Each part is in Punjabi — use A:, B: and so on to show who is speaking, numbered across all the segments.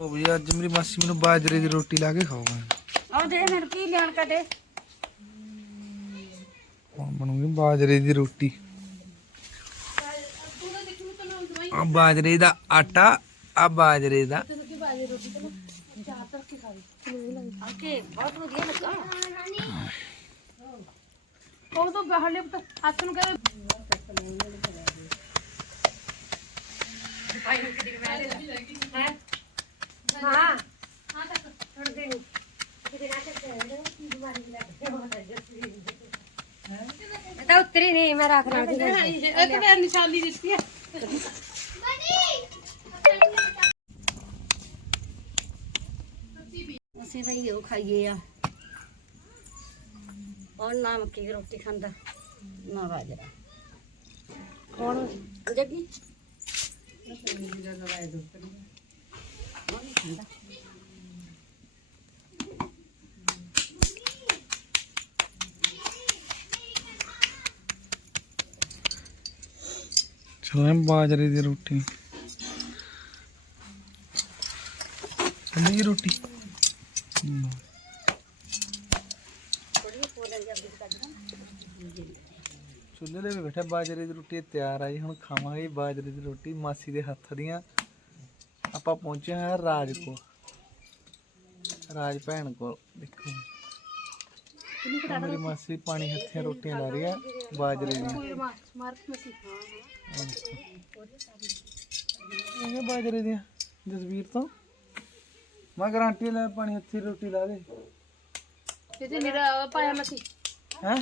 A: ਉਹ ਵੀ ਅੱਜ ਮੇਰੀ ਮਾਸੀ ਮੈਨੂੰ ਬਾਜਰੇ ਦੀ ਰੋਟੀ ਲਾ ਕੇ ਖਾਊਗਾ।
B: ਆਹ ਦੇ ਮੈਨੂੰ ਕੀ ਲੈਣ ਕਦੇ
A: ਹੁਣ ਬਣੂਗੀ ਬਾਜਰੇ ਦੀ ਰੋਟੀ। ਆ ਬਾਜਰੇ ਦਾ ਆਟਾ ਆ ਬਾਜਰੇ ਦਾ।
B: ਓਕੇ ਬਹੁਤ ਵਧੀਆ ਲੱਗਾ।
C: ਉਹ ਤੋਂ ਬਾਹਰਲੇ ਹੱਥ ਨੂੰ ਕਹਿੰਦੇ
B: ਹਾਂ ਤਾਂ ਉਤਰੀ ਨਹੀਂ ਮੈਂ ਰੱਖ ਲਾਂ
C: ਇੱਕ ਮੈਂ ਨਿਸ਼ਾਨੀ ਦਿੱਤੀ ਹੈ।
B: ਅਸੀਂ ਤਾਂ ਇਹੋ ਖਾਈਏ ਆ। ਔਰ ਨਾ ਮੱਕੀ ਦੀ ਰੋਟੀ ਖਾਂਦਾ ਨਾ ਬਾਜਰਾ। ਕੌਣ ਜੱਗੀ
A: ਚਲਾਂ ਬਾਜਰੇ ਦੀ ਰੋਟੀ। ਚੱਲੀ ਜੀ ਰੋਟੀ? ਚੁੱਲ੍ਹੇ ਦੇ ਵੀ ਬੈਠਾ ਬਾਜਰੇ ਦੀ ਰੋਟੀ, ਤਿਆਰ ਆ ਜੀ, ਹੁਣ ਖਾਵਾਂਗੇ ਬਾਜਰੇ ਦੀ ਰੋਟੀ ਮਾਸੀ ਦੇ ਹੱਥ ਦੀਆਂ। ਆਪਾਂ ਪਹੁੰਚੇ ਹਾਂ ਰਾਜ ਕੋਲ ਰਾਜ ਭੈਣ ਕੋਲ, ਦੇਖੋ। ਮੇਰੀ ਮਾਸੀ ਪਾਣੀ ਹੱਥੀਂ ਰੋਟੀਆਂ ਲਾ ਰਹੀ ਆ ਬਾਜਰੇ ਦੀਆਂ ਇਹ ਬਾਜਰੇ ਦੀਆਂ ਜਸਵੀਰ ਤੋਂ। ਮੈਂ ਗਾਰੰਟੀ ਲੈ ਪਾਣੀ ਹੱਥੀਂ ਰੋਟੀ ਲਾ ਦੇ।
C: ਤੇ ਮੇਰਾ ਪਾਇਆ ਮਸੀ।
A: ਹੈ?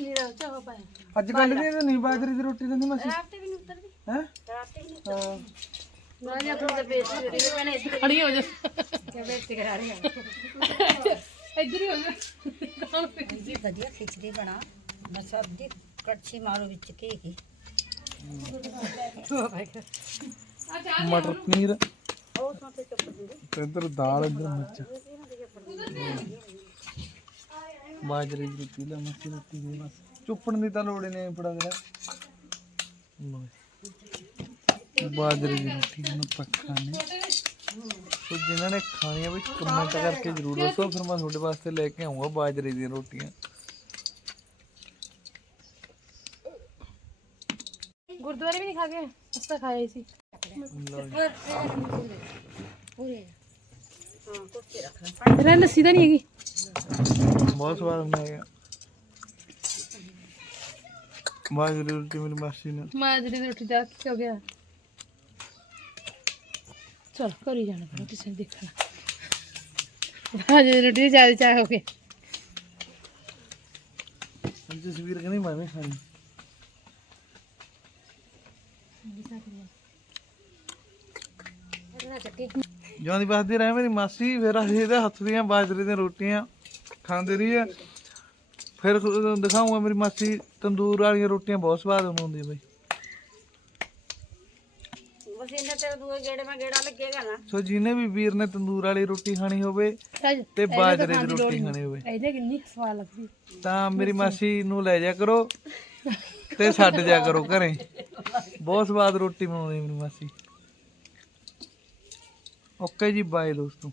C: ਮੇਰਾ ਚਾਹ ਪਾਇਆ।
A: ਅੱਜ ਕੱਲ ਦੀ ਨਹੀਂ ਬਾਜਰੇ ਦੀ ਰੋਟੀ ਦਿੰਦੀ ਮਾਸੀ।
B: ਰਾਤੇ ਵੀ ਨਹੀਂ ਉਤਰਦੀ।
A: ਹੈ?
B: ਰਾਤੇ ਵੀ ਨਹੀਂ
A: ਹਾਂ।
C: ਮੈਂ ਜਾਂ ਖੜੀ ਹੋ।
B: ਕਰਾ ਰਹੇ
C: ਇੱਧਰ ਹੀ ਹੋ ਜਾ ਕੌਣ
B: ਜੀ ਵਧੀਆ ਖਿਚੜੀ ਬਣਾ। ਮੈਂ ਸਭ ਦੀ ਕੜਛੀ ਮਾਰੋ ਵਿੱਚ ਕੀ ਕੀ
A: ਮਟਰ ਪਨੀਰ।
B: ਉਹ ਤੋਂ ਤੇ ਚੁੱਪ ਦਿੰਦੇ
A: ਤੇ ਇੱਧਰ ਦਾਲ ਇੱਧਰ ਮਿਰਚ। ਬਾਜਰੇ ਦੀ ਰੋਟੀ ਲੈ ਮੱਕੀ ਰੋਟੀ ਦੇ ਬਸ। ਚੁੱਪਣ ਦੀ ਤਾਂ ਲੋੜ ਹੀ ਨਹੀਂ ਲਓ ਜੀ। ਬਾਜਰੇ ਦੀ ਰੋਟੀ ਹੁਣ ਪੱਕਾ ਨੇ ਸੋ ਜਿਨ੍ਹਾਂ ਨੇ ਖਾਣੀ ਆ ਵੀ ਕਮੈਂਟ ਕਰਕੇ ਜ਼ਰੂਰ ਦੱਸੋ ਫਿਰ ਮੈਂ ਤੁਹਾਡੇ ਵਾਸਤੇ ਲੈ ਕੇ ਆਉਂਗਾ ਬਾਜਰੇ ਦੀਆਂ ਰੋਟੀਆਂ।
C: ਗੁਰਦੁਆਰੇ ਵੀ ਨਹੀਂ ਖਾ ਗਏ ਉਸ ਤਾਂ ਖਾਇਆ ਹੀ ਸੀ। ਤੇਰਾ ਲੱਸੀ ਤਾਂ ਨਹੀਂ ਹੈਗੀ।
A: ਬਹੁਤ ਸਵਾਦ ਬਣਾਇਆ। ਬਾਜਰੇ ਦੀ ਰੋਟੀ ਮੇਰੀ ਮਾਸੀ ਨੇ।
C: ਮਾਜਰੀ ਦੀ ਰੋਟੀ ਦਾ ਕੀ ਹੋ ਗਿਆ। ਚਲ ਕਰੀ ਜਾਣਾ ਪੈਣਾ ਕਿਸੇ ਨੇ ਦੇਖਣਾ। ਦੀ ਰੋਟੀ ਜ਼ਿਆਦਾ ਚਾਹ ਹੋ ਗਈ
A: ਜਸਵੀਰ ਕਹਿੰਦੀ ਮੈਂ ਵੀ ਖਾਣੀ। ਜਿਉਂਦੀ ਬਸਦੀ ਰਹੇ ਮੇਰੀ ਮਾਸੀ ਫਿਰ ਅਸੀਂ ਇਹਦੇ ਹੱਥ ਦੀਆਂ ਬਾਜਰੇ ਦੀਆਂ ਰੋਟੀਆਂ ਖਾਂਦੇ ਰਹੀ ਆ। ਫਿਰ ਦਿਖਾਉਂਗਾ ਮੇਰੀ ਮਾਸੀ ਤੰਦੂਰ ਵਾਲੀਆਂ ਰੋਟੀਆਂ ਬਹੁਤ ਸਵਾਦ ਬਣਾਉਂਦੀ ਬਈ।
B: ਬਸ ਇਹਨਾਂ ਤੇ ਦੂਏ ਗੇੜੇ ਮੈਂ ਗੇੜਾ ਲੱਗੇਗਾ ਨਾ।
A: ਸੋ ਜਿਹਨੇ ਵੀ ਵੀਰ ਨੇ ਤੰਦੂਰ ਵਾਲੀ ਰੋਟੀ ਖਾਣੀ ਹੋਵੇ ਤੇ ਬਾਜਰੇ ਦੀ ਰੋਟੀ ਖਾਣੀ ਹੋਵੇ।
C: ਇਹਦੇ ਕਿੰਨੀ ਸਵਾਦ ਲੱਗਦੀ।
A: ਤਾਂ ਮੇਰੀ ਮਾਸੀ ਨੂੰ ਲੈ ਜਾ ਕਰੋ ਤੇ ਛੱਡ ਜਾ ਕਰੋ ਘਰੇ। ਬਹੁਤ ਸਵਾਦ ਰੋਟੀ ਬਣਾਉਂਦੀ ਮੇਰੀ ਮਾਸੀ। ਓਕੇ ਜੀ ਬਾਏ ਦੋਸਤੋ।